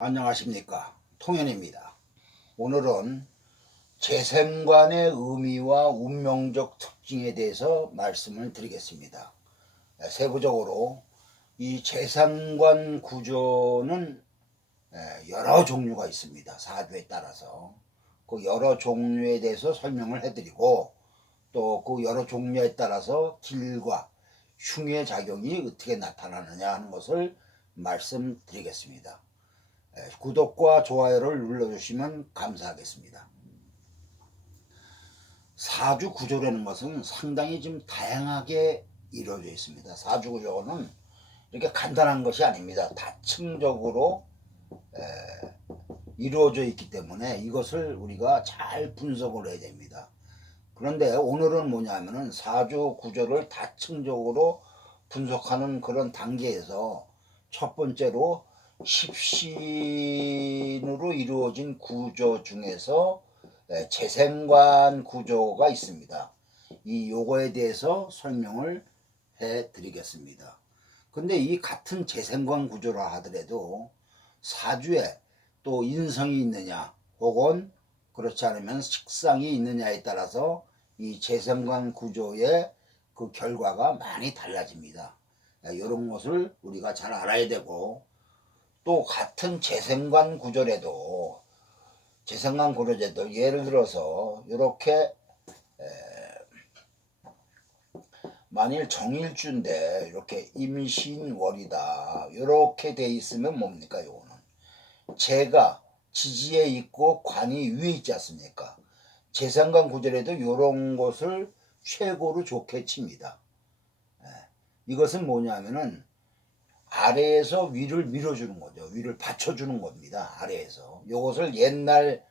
안녕하십니까, 통현입니다. 오늘은 재생관의 의미와 운명적 특징에 대해서 말씀을 드리겠습니다. 세부적으로 이 재생관 구조는 여러 종류가 있습니다. 사주에 따라서 그 여러 종류에 대해서 설명을 해드리고, 또 그 여러 종류에 따라서 길과 흉의 작용이 어떻게 나타나느냐 하는 것을 말씀드리겠습니다. 구독과 좋아요를 눌러주시면 감사하겠습니다. 사주 구조라는 것은 상당히 좀 다양하게 이루어져 있습니다. 사주 구조는 이렇게 간단한 것이 아닙니다. 다층적으로 이루어져 있기 때문에 이것을 우리가 잘 분석을 해야 됩니다. 그런데 오늘은 뭐냐면은 사주 구조를 다층적으로 분석하는 그런 단계에서 첫 번째로 십신으로 이루어진 구조 중에서 재생관 구조가 있습니다. 이 요거에 대해서 설명을 해 드리겠습니다. 근데 이 같은 재생관 구조라 하더라도 사주에 또 인성이 있느냐 혹은 그렇지 않으면 식상이 있느냐에 따라서 이 재생관 구조의 그 결과가 많이 달라집니다. 이런 것을 우리가 잘 알아야 되고, 또 같은 재생관 구조라도 예를 들어서 이렇게 만일 정일주인데 이렇게 임신월이다 이렇게 돼 있으면 뭡니까? 요거는 재가 지지에 있고 관이 위에 있지 않습니까? 재생관 구조라도 이런 것을 최고로 좋게 칩니다. 이것은 뭐냐면은 아래에서 위를 밀어주는 거죠. 위를 받쳐주는 겁니다. 아래에서. 이것을 옛날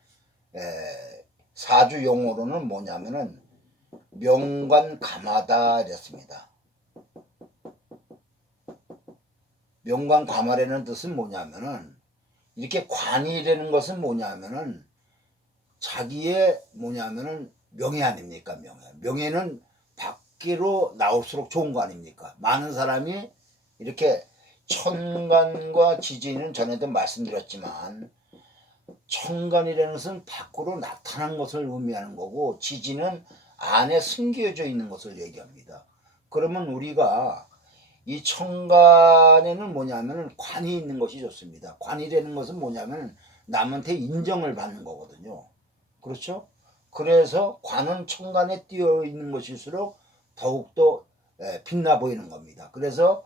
사주 용어로는 뭐냐면은 명관감하다 이랬습니다. 명관감하라는 뜻은 뭐냐면은 이렇게 관이라는 것은 뭐냐면은 자기의 뭐냐면은 명예 아닙니까? 명예는 밖으로 나올수록 좋은 거 아닙니까? 많은 사람이 이렇게 천간과 지지는 전에도 말씀드렸지만, 천간이라는 것은 밖으로 나타난 것을 의미하는 거고 지지는 안에 숨겨져 있는 것을 얘기합니다. 그러면 우리가 이 천간에는 뭐냐면은 관이 있는 것이 좋습니다. 관이라는 것은 뭐냐면 남한테 인정을 받는 거거든요. 그렇죠? 그래서 관은 천간에 띄어 있는 것일수록 더욱더 빛나 보이는 겁니다. 그래서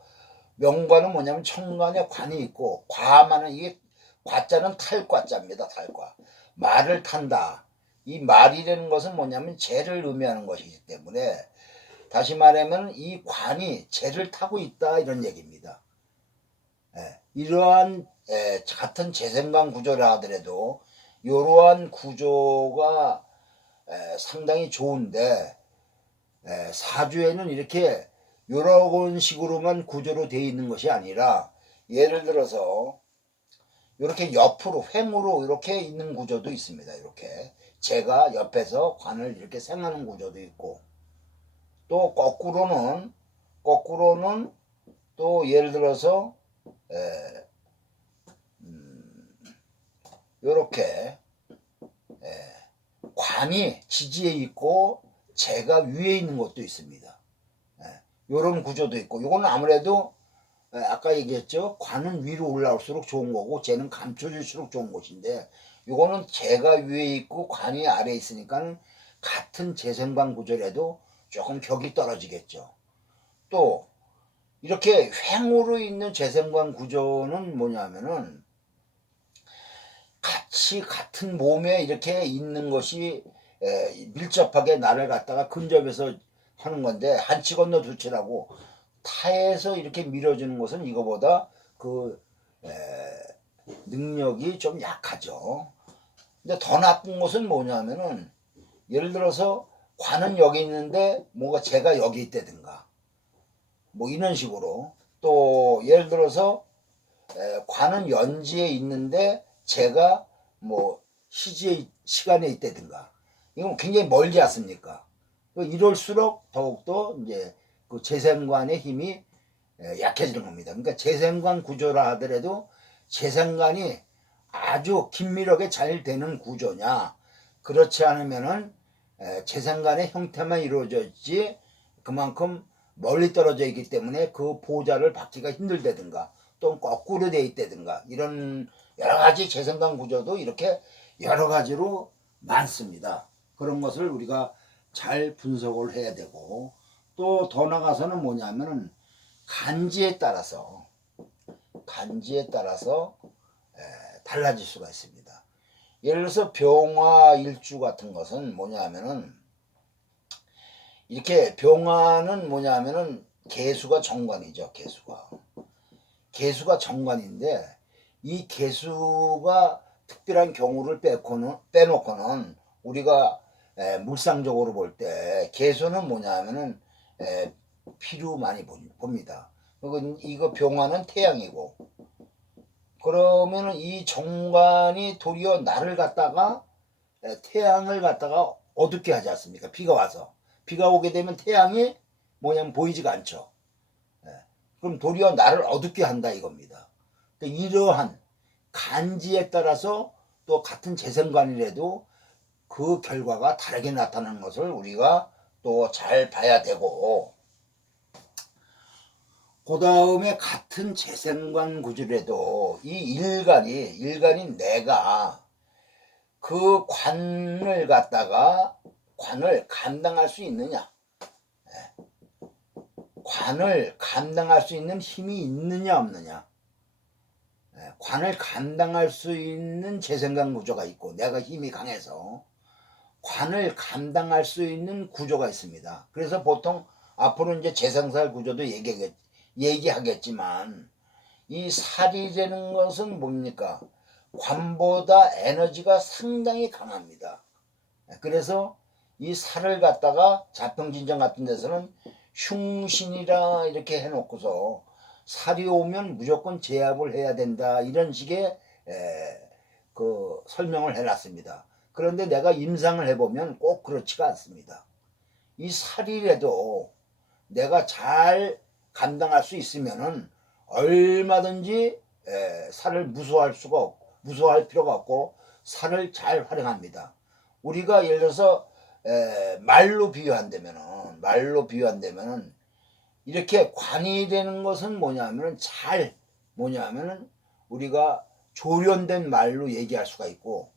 명관은 뭐냐면 천간에 관이 있고, 과하면은 이게 과자는 탈과자입니다. 탈과. 말을 탄다. 이 말이라는 것은 뭐냐면 재를 의미하는 것이기 때문에, 다시 말하면 이 관이 재를 타고 있다 이런 얘기입니다. 이러한 같은 재생관 구조라 하더라도 이러한 구조가 상당히 좋은데, 사주에는 이렇게 이런 식으로만 구조로 되어 있는 것이 아니라, 예를 들어서 이렇게 옆으로 횡으로 이렇게 있는 구조도 있습니다. 이렇게 제가 옆에서 관을 이렇게 생하는 구조도 있고, 또 거꾸로는 또 예를 들어서 이렇게 관이 지지에 있고 재가 위에 있는 것도 있습니다. 이런 구조도 있고, 이거는 아무래도 아까 얘기했죠. 관은 위로 올라올수록 좋은 거고 재는 감춰질수록 좋은 것인데, 이거는 재가 위에 있고 관이 아래에 있으니까 같은 재생관 구조라도 조금 격이 떨어지겠죠. 또 이렇게 횡으로 있는 재생관 구조는 뭐냐면은 같이 같은 몸에 이렇게 있는 것이 밀접하게 나를 갖다가 근접해서 하는 건데, 한치 건너 두치라고 타에서 이렇게 밀어주는 것은 이거보다 그 능력이 좀 약하죠. 근데 더 나쁜 것은 뭐냐면은, 예를 들어서 관은 여기 있는데 뭔가 재가 여기 있다든가 뭐 이런 식으로, 또 예를 들어서 관은 연지에 있는데 재가 뭐 시간에 있다든가, 이건 굉장히 멀지 않습니까? 이럴수록 더욱더 이제 그 재생관의 힘이 약해지는 겁니다. 그러니까 재생관 구조라 하더라도 재생관이 아주 긴밀하게 잘 되는 구조냐, 그렇지 않으면은 재생간의 형태만 이루어졌지 그만큼 멀리 떨어져 있기 때문에 그 보호자를 받기가 힘들다든가 또 거꾸로 돼 있다든가 이런 여러 가지 재생간 구조도 이렇게 여러 가지로 많습니다. 그런 것을 우리가 잘 분석을 해야 되고, 또 더 나가서는 뭐냐면은 간지에 따라서 달라질 수가 있습니다. 예를 들어서 병화 일주 같은 것은 뭐냐면은 이렇게 병화는 뭐냐면은 개수가 정관이죠. 개수가 정관인데 이 개수가 특별한 경우를 빼놓고는 우리가 물상적으로 볼 때 개수는 뭐냐면은 피로 많이 봅니다. 이거 병화는 태양이고, 그러면은 이 정관이 도리어 나를 갖다가 태양을 갖다가 어둡게 하지 않습니까? 비가 오게 되면 태양이 뭐냐면 보이지가 않죠. 그럼 도리어 나를 어둡게 한다 이겁니다. 이러한 간지에 따라서 또 같은 재생관이라도 그 결과가 다르게 나타나는 것을 우리가 또 잘 봐야 되고, 그 다음에 같은 재생관 구조라도 이 일간이 내가 그 관을 감당할 수 있느냐, 관을 감당할 수 있는 힘이 있느냐 없느냐, 관을 감당할 수 있는 재생관 구조가 있고 내가 힘이 강해서 관을 감당할 수 있는 구조가 있습니다. 그래서 보통 앞으로 이제 재생살 구조도 얘기하겠지만 이 살이라는 것은 뭡니까? 관보다 에너지가 상당히 강합니다. 그래서 이 살을 갖다가 자평진정 같은 데서는 흉신이라 이렇게 해놓고서 살이 오면 무조건 제압을 해야 된다 이런 식의 그 설명을 해놨습니다. 그런데 내가 임상을 해보면 꼭 그렇지가 않습니다. 이 살이라도 내가 잘 감당할 수 있으면은 얼마든지 살을 무서워할 필요가 없고 살을 잘 활용합니다. 우리가 예를 들어서 말로 비유한다면은 이렇게 관이 되는 것은 뭐냐면은 우리가 조련된 말로 얘기할 수가 있고,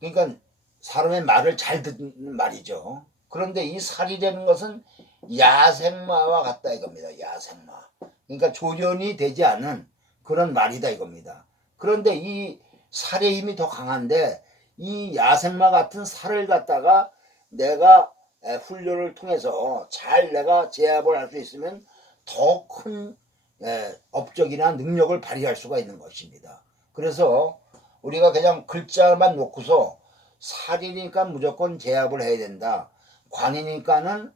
그러니까 사람의 말을 잘 듣는 말이죠. 그런데 이 살이 되는 것은 야생마와 같다 이겁니다. 야생마. 그러니까 조련이 되지 않은 그런 말이다 이겁니다. 그런데 이 살의 힘이 더 강한데 이 야생마 같은 살을 갖다가 내가 훈련을 통해서 잘 내가 제압을 할 수 있으면 더 큰 업적이나 능력을 발휘할 수가 있는 것입니다. 그래서 우리가 그냥 글자만 놓고서 살이니까 무조건 제압을 해야 된다, 관이니까는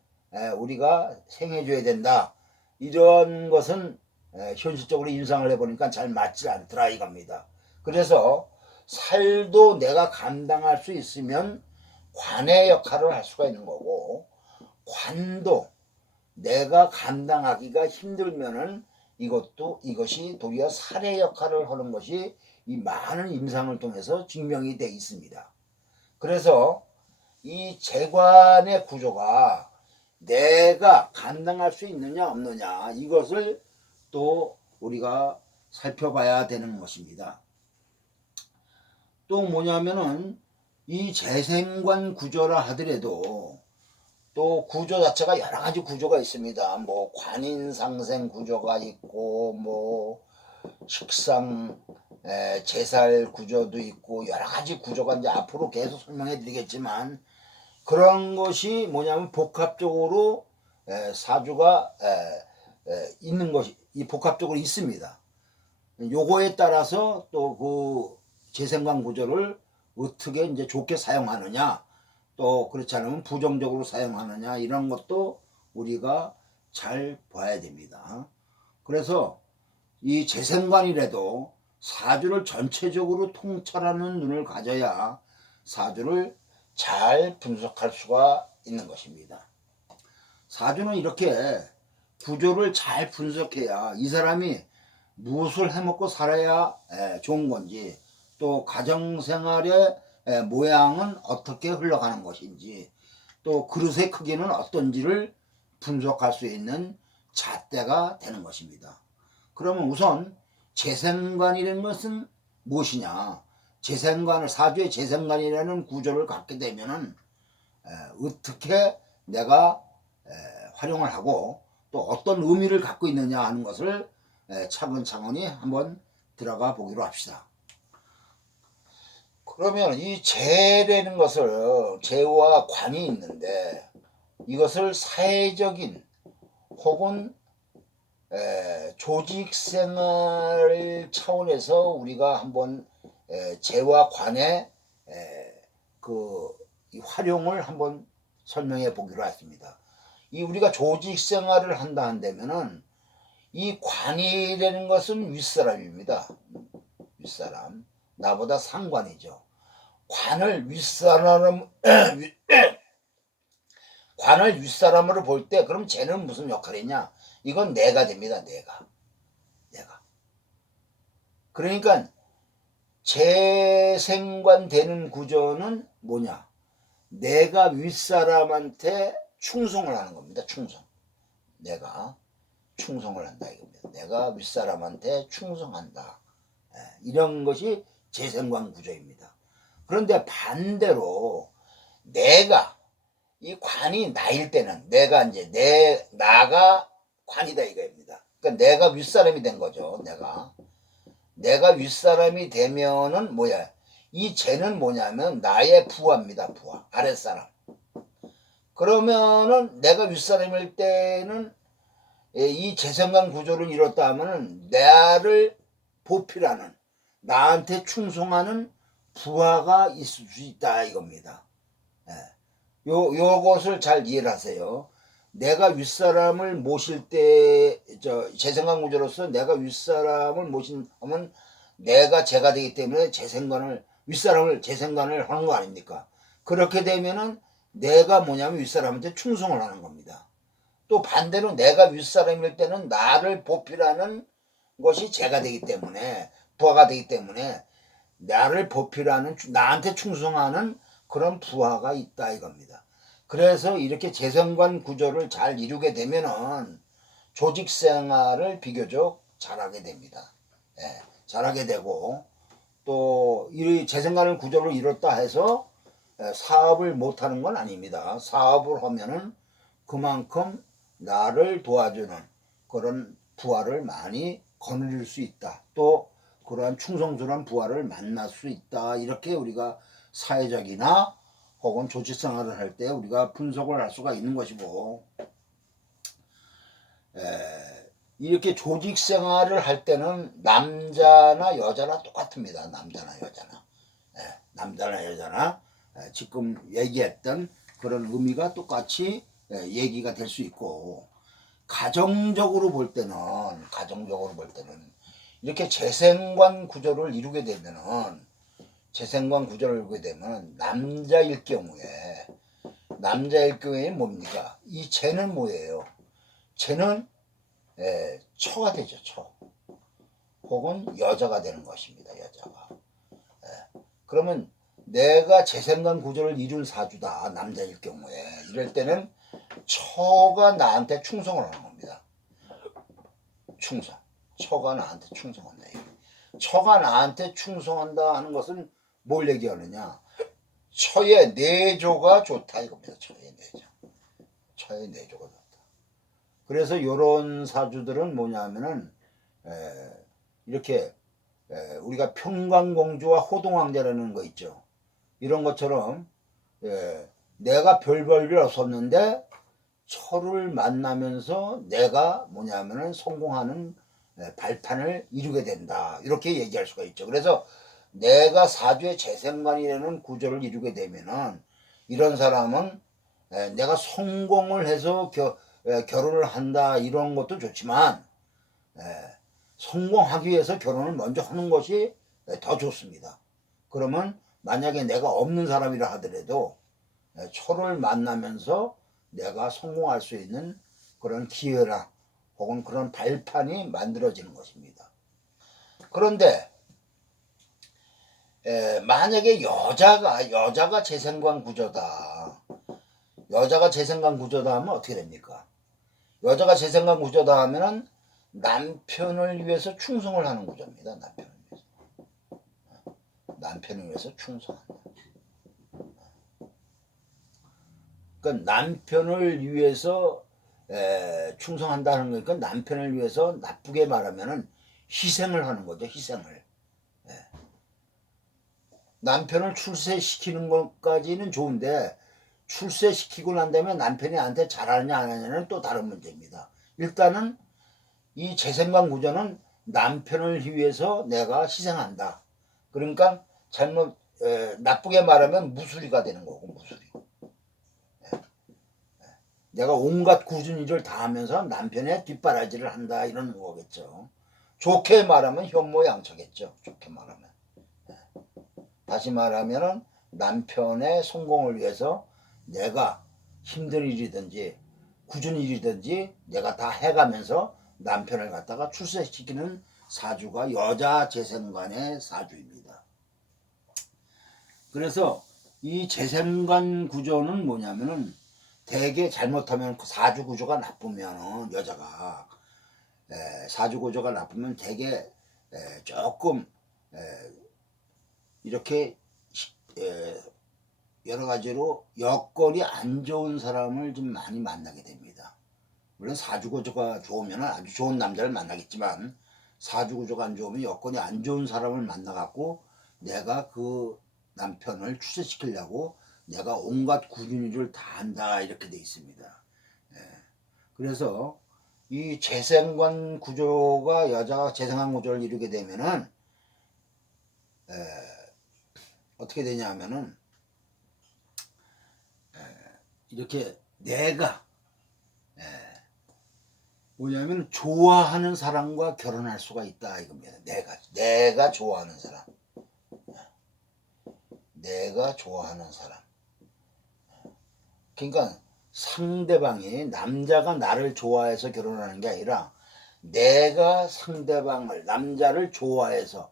우리가 생해줘야 된다, 이런 것은 현실적으로 임상을 해보니까 잘 맞지 않더라 이겁니다. 그래서 살도 내가 감당할 수 있으면 관의 역할을 할 수가 있는 거고, 관도 내가 감당하기가 힘들면은 이것이 도리어 살의 역할을 하는 것이 이 많은 임상을 통해서 증명이 되어 있습니다. 그래서 이 재관의 구조가 내가 감당할 수 있느냐 없느냐 이것을 또 우리가 살펴봐야 되는 것입니다. 또 뭐냐면은 이 재생관 구조라 하더라도 또 구조 자체가 여러 가지 구조가 있습니다. 뭐 관인상생 구조가 있고 뭐 식상 제살 구조도 있고 여러 가지 구조가 이제 앞으로 계속 설명해 드리겠지만, 그런 것이 뭐냐면 복합적으로 사주가 있는 것이 복합적으로 있습니다. 요거에 따라서 또 그 재생관 구조를 어떻게 이제 좋게 사용하느냐, 또 그렇지 않으면 부정적으로 사용하느냐, 이런 것도 우리가 잘 봐야 됩니다. 그래서 이 재생관이라도 사주를 전체적으로 통찰하는 눈을 가져야 사주를 잘 분석할 수가 있는 것입니다. 사주는 이렇게 구조를 잘 분석해야 이 사람이 무엇을 해먹고 살아야 좋은 건지, 또 가정생활의 모양은 어떻게 흘러가는 것인지, 또 그릇의 크기는 어떤지를 분석할 수 있는 잣대가 되는 것입니다. 그러면 우선 재생관이라는 것은 무엇이냐? 재생관을, 사주의 재생관이라는 구조를 갖게 되면은 어떻게 내가 활용을 하고 또 어떤 의미를 갖고 있느냐 하는 것을 차근차근히 한번 들어가 보기로 합시다. 그러면 이 재라는 것을, 재와 관이 있는데 이것을 사회적인 혹은 조직생활 차원에서 우리가 한번 재와 관의 그 활용을 한번 설명해 보기로 했습니다. 이 우리가 조직생활을 한다 한다면은 이 관이라는 것은 윗사람입니다. 윗사람, 나보다 상관이죠. 관을 윗사람 관을 윗사람으로 볼 때 그럼 쟤는 무슨 역할이냐? 이건 내가 됩니다. 내가. 그러니까 재생관 되는 구조는 뭐냐? 내가 윗사람한테 충성을 하는 겁니다. 충성. 내가 충성을 한다 이겁니다. 내가 윗사람한테 충성한다. 이런 것이 재생관 구조입니다. 그런데 반대로 내가, 이 관이 나일 때는, 내가 이제 나가 관이다 이거입니다. 그러니까 내가 윗사람이 된 거죠. 내가 윗사람이 되면은 뭐야? 이 쟤는 뭐냐면 나의 부하입니다. 부하, 아랫사람. 그러면은 내가 윗사람일 때는 이 재생관 구조를 이뤘다 하면은 나를 보필하는, 나한테 충성하는 부하가 있을 수 있다 이겁니다. 요것을 잘 이해를 하세요. 내가 윗사람을 모실 때, 재생관 구조로서 내가 윗사람을 모신하면 내가 제가 되기 때문에 윗사람을 재생관을 하는 거 아닙니까? 그렇게 되면은 내가 뭐냐면 윗사람한테 충성을 하는 겁니다. 또 반대로 내가 윗사람일 때는 나를 보필하는 것이 제가 되기 때문에, 부하가 되기 때문에 나를 보필하는, 나한테 충성하는 그런 부하가 있다 이겁니다. 그래서 이렇게 재생관 구조를 잘 이루게 되면은 조직 생활을 비교적 잘하게 됩니다. 잘하게 되고, 또 이 재생관 구조를 이뤘다 해서 사업을 못하는 건 아닙니다. 사업을 하면은 그만큼 나를 도와주는 그런 부하를 많이 거느릴 수 있다. 또 그러한 충성스러운 부하를 만날 수 있다. 이렇게 우리가 사회적이나 혹은 조직생활을 할 때 우리가 분석을 할 수가 있는 것이고, 이렇게 조직생활을 할 때는 남자나 여자나 똑같습니다. 남자나 여자나 지금 얘기했던 그런 의미가 똑같이 얘기가 될 수 있고, 가정적으로 볼 때는 이렇게 재생관 구조를 이루게 되면은, 남자일 경우에 뭡니까? 이 쟤는 뭐예요? 쟤는 처가 되죠. 처. 혹은 여자가 되는 것입니다. 여자가. 그러면 내가 재생관 구조를 이룬 사주다. 남자일 경우에. 이럴 때는 처가 나한테 충성을 하는 겁니다. 충성. 처가 나한테 충성한다. 처가 나한테 충성한다 하는 것은 뭘 얘기하느냐? 처의 내조가 좋다 이겁니다. 처의 내조가 좋다. 그래서 이런 사주들은 뭐냐면은 이렇게 우리가 평강공주와 호동왕자라는 거 있죠. 이런 것처럼 내가 별 볼일 없었는데 처를 만나면서 내가 뭐냐면은 성공하는 발판을 이루게 된다. 이렇게 얘기할 수가 있죠. 그래서 내가 사주의 재생관이라는 구조를 이루게 되면은 이런 사람은 내가 성공을 해서 결혼을 한다 이런 것도 좋지만 성공하기 위해서 결혼을 먼저 하는 것이 더 좋습니다. 그러면 만약에 내가 없는 사람이라 하더라도 초를 만나면서 내가 성공할 수 있는 그런 기회나 혹은 그런 발판이 만들어지는 것입니다. 그런데 만약에 여자가 재생관 구조다. 여자가 재생관 구조다 하면 어떻게 됩니까? 여자가 재생관 구조다 하면은 남편을 위해서 충성을 하는 구조입니다. 남편을 위해서 충성한다. 그러니까 남편을 위해서 충성한다는 거니까 남편을 위해서 나쁘게 말하면은 희생을 하는 거죠. 희생을. 남편을 출세시키는 것까지는 좋은데 출세시키고 난 다음에 남편이 나한테 잘하느냐 안 하느냐는 또 다른 문제입니다. 일단은 이 재생관 구조는 남편을 위해서 내가 희생한다. 그러니까 나쁘게 말하면 무수리가 되는 거고, 무수리. 내가 온갖 굳은 일을 다 하면서 남편의 뒷바라지를 한다 이런 거겠죠. 좋게 말하면 현모양처겠죠. 좋게 말하면. 다시 말하면 남편의 성공을 위해서 내가 힘든 일이든지 굳은 일이든지 내가 다 해가면서 남편을 갖다가 출세시키는 사주가 여자 재생관의 사주입니다. 그래서 이 재생관 구조는 뭐냐면은 대개 잘못하면 그 사주 구조가 나쁘면은 여자가 사주 구조가 나쁘면 대개 조금 이렇게 여러 가지로 여건이 안 좋은 사람을 좀 많이 만나게 됩니다. 물론 사주 구조가 좋으면 아주 좋은 남자를 만나겠지만 사주 구조가 안 좋으면 여건이 안 좋은 사람을 만나갖고 내가 그 남편을 출세시키려고 내가 온갖 굳은 일을 다 한다 이렇게 돼 있습니다. 그래서 이 재생관 구조가 여자가 재생관 구조를 이루게 되면은 어떻게 되냐 하면은 이렇게 내가 뭐냐면 좋아하는 사람과 결혼할 수가 있다 이겁니다. 내가 좋아하는 사람, 내가 좋아하는 사람. 그러니까 상대방이 남자가 나를 좋아해서 결혼하는 게 아니라 내가 상대방을 남자를 좋아해서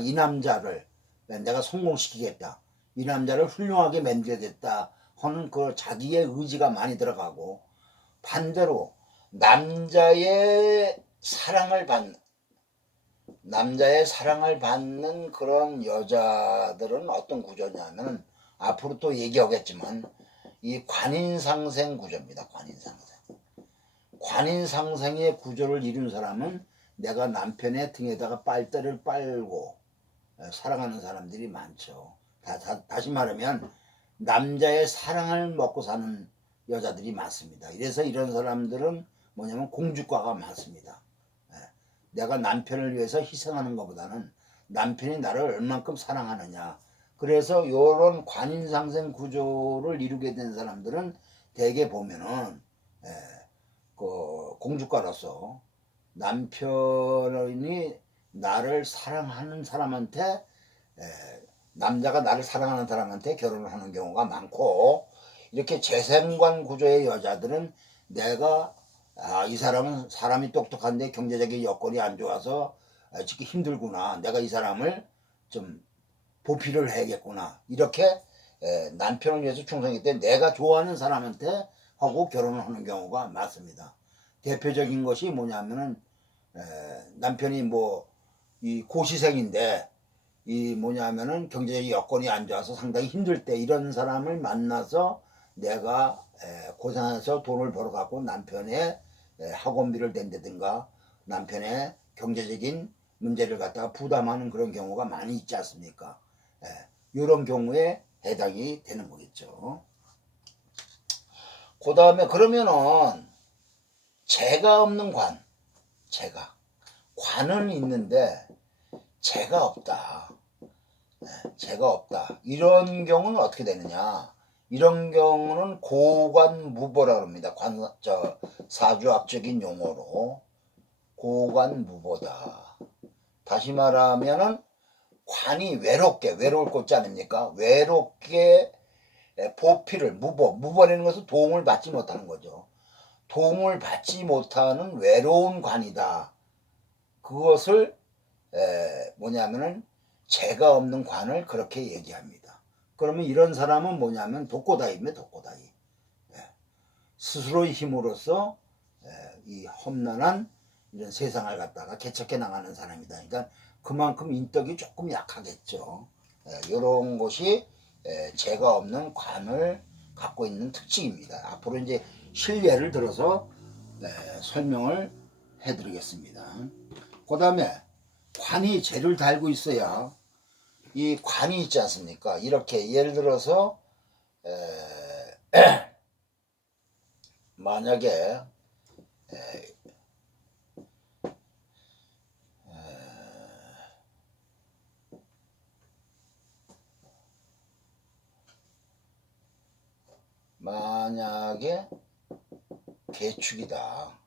이 남자를 내가 성공시키겠다, 이 남자를 훌륭하게 만들겠다 하는 그 자기의 의지가 많이 들어가고 반대로 남자의 사랑을 받는 그런 여자들은 어떤 구조냐면 앞으로 또 얘기하겠지만 이 관인상생 구조입니다. 관인상생의 구조를 이룬 사람은 내가 남편의 등에다가 빨대를 빨고 사랑하는 사람들이 많죠. 다시 말하면 남자의 사랑을 먹고 사는 여자들이 많습니다. 이래서 이런 사람들은 뭐냐면 공주과가 많습니다. 내가 남편을 위해서 희생하는 것보다는 남편이 나를 얼만큼 사랑하느냐. 그래서 이런 관인상생 구조를 이루게 된 사람들은 대개 보면은 그 공주과로서 남편이 나를 사랑하는 사람한테 남자가 나를 사랑하는 사람한테 결혼을 하는 경우가 많고, 이렇게 재생관 구조의 여자들은 내가 이 사람은 사람이 똑똑한데 경제적인 여건이 안 좋아서 지금 힘들구나, 내가 이 사람을 좀 보필을 해야겠구나, 이렇게 남편을 위해서 충성했기 때문에 내가 좋아하는 사람한테 하고 결혼을 하는 경우가 많습니다. 대표적인 것이 뭐냐면은 남편이 뭐 이 고시생인데 이 뭐냐면은 경제적 여건이 안 좋아서 상당히 힘들 때 이런 사람을 만나서 내가 고생해서 돈을 벌어 갖고 남편의 학원비를 댄다든가 남편의 경제적인 문제를 갖다가 부담하는 그런 경우가 많이 있지 않습니까? 이런 경우에 해당이 되는 거겠죠. 그 다음에 그러면은 재가 없는 관은 있는데 재가 없다. 이런 경우는 어떻게 되느냐? 이런 경우는 고관무보라고 합니다. 사주학적인 용어로 고관무보다. 다시 말하면은 관이 외로울 꽃지 아닙니까? 외롭게 보필을 무보라는 것은 도움을 받지 못하는 거죠. 도움을 받지 못하는 외로운 관이다. 그것을 뭐냐면은 죄가 없는 관을 그렇게 얘기합니다. 그러면 이런 사람은 뭐냐면 독고다이입니다. 독고다이. 예. 스스로의 힘으로써 이 험난한 이런 세상을 갖다가 개척해 나가는 사람이다. 그러니까 그만큼 인덕이 조금 약하겠죠. 이런 것이 죄가 없는 관을 갖고 있는 특징입니다. 앞으로 이제 실례를 들어서 설명을 해드리겠습니다. 그 다음에 관이 죄를 달고 있어야 이 관이 있지 않습니까? 이렇게 예를 들어서 만약에 개축이다,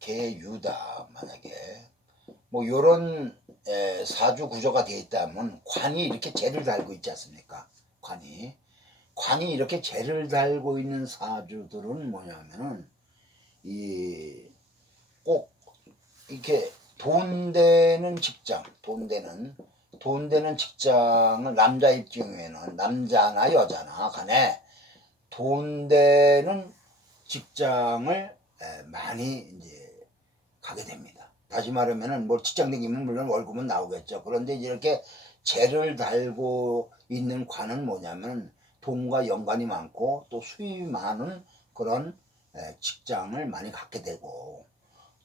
개유다, 만약에 뭐 요런 사주 구조가 되어 있다면 관이 이렇게 재를 달고 있지 않습니까? 관이 이렇게 재를 달고 있는 사주들은 뭐냐면은 이 꼭 이렇게 돈 되는 직장을 남자일 경우에는 남자나 여자나 간에 돈 되는 직장을 많이 이제 가게 됩니다. 다시 말하면은 뭐 직장 다니면 물론 월급은 나오겠죠. 그런데 이렇게 재를 달고 있는 관은 뭐냐면 돈과 연관이 많고 또 수입이 많은 그런 직장을 많이 갖게 되고,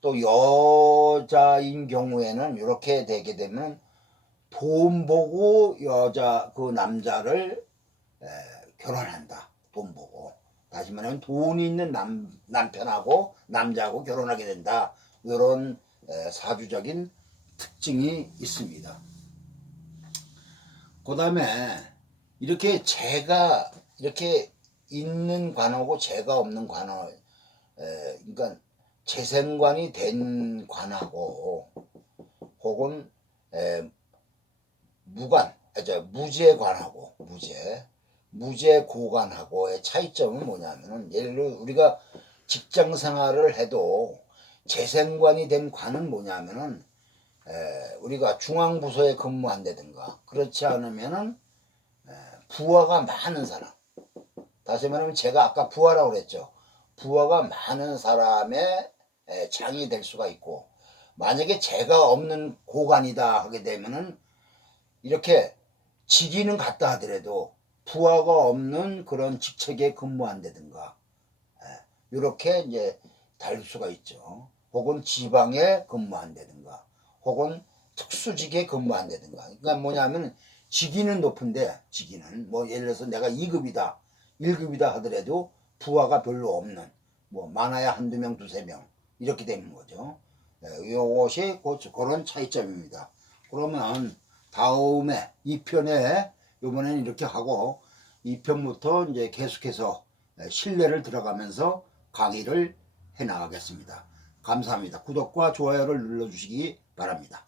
또 여자인 경우에는 이렇게 되게 되면 돈 보고 그 남자를 결혼한다. 돈 보고. 다시 말하면 돈이 있는 남편하고 남자하고 결혼하게 된다. 이런 사주적인 특징이 있습니다. 그 다음에 이렇게 재가 이렇게 있는 관하고 재가 없는 관하, 그러니까 재생관이 된 관하고 혹은 무재관하고 무재고관하고의 차이점은 뭐냐면은, 예를 들어 우리가 직장 생활을 해도 재생관이 된 관은 뭐냐면은 우리가 중앙부서에 근무한다든가 그렇지 않으면은 부하가 많은 사람, 다시 말하면 제가 아까 부하라고 그랬죠. 부하가 많은 사람의 장이 될 수가 있고, 만약에 재가 없는 고관이다 하게 되면은 이렇게 직위는 같다 하더라도 부하가 없는 그런 직책에 근무한다든가 이렇게 이제 다를 수가 있죠. 혹은 지방에 근무한다든가 혹은 특수직에 근무한다든가. 그러니까 뭐냐면 직위는 높은데, 직위는 뭐 예를 들어서 내가 2급이다 1급이다 하더라도 부하가 별로 없는, 뭐 많아야 한두 명 두세 명 이렇게 되는 거죠. 이것이 그런 차이점입니다. 그러면 다음에 2편에 이번에는 이렇게 하고 2편부터 이제 계속해서 실내를 들어가면서 강의를 해 나가겠습니다. 감사합니다. 구독과 좋아요를 눌러주시기 바랍니다.